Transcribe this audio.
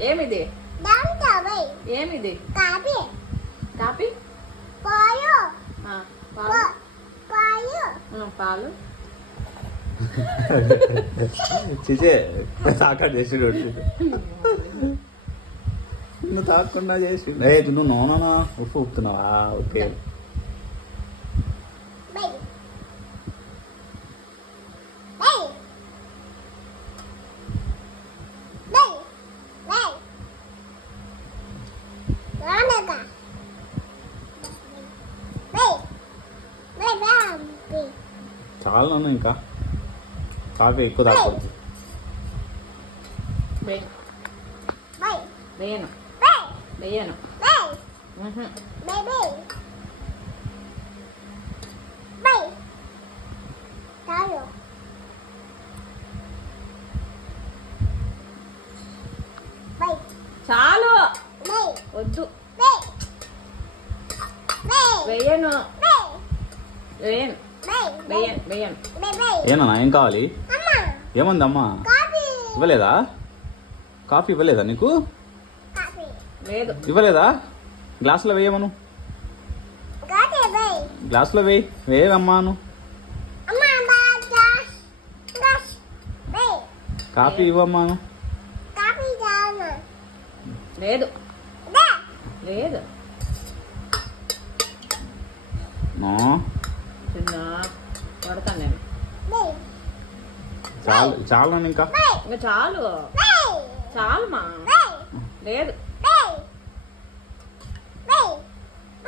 ఏమిది ఏమిది copy copy పాలు పాలు పాలు చిచే తాకట్టు చేసి నువ్వు తాకుండా చేసి నువ్వు నోనా ఉప్పు ఉప్పుతున్నావా ఓకే చాలా నన్ను ఇంకా కాఫీ ఎక్కువ తాగకూడదు వేయను వేయను చాలు వద్దు వేయను వేయను వేయను వేయను ఏనా ఏం కావాలి ఏమంది అమ్మా ఇవ్వలేదా కాఫీ ఇవ్వలేదా నీకు లేదు ఇవ్వలేదా గ్లాసులో వేయమను గ్లాసులో వేయమ్మా కాఫీ ఇవ్వమ్మాను లేదు లేదు చిన్న పడతాను నేను చాలు చాలు ఇంకా ఇంకా చాలు చాలు మా లేదు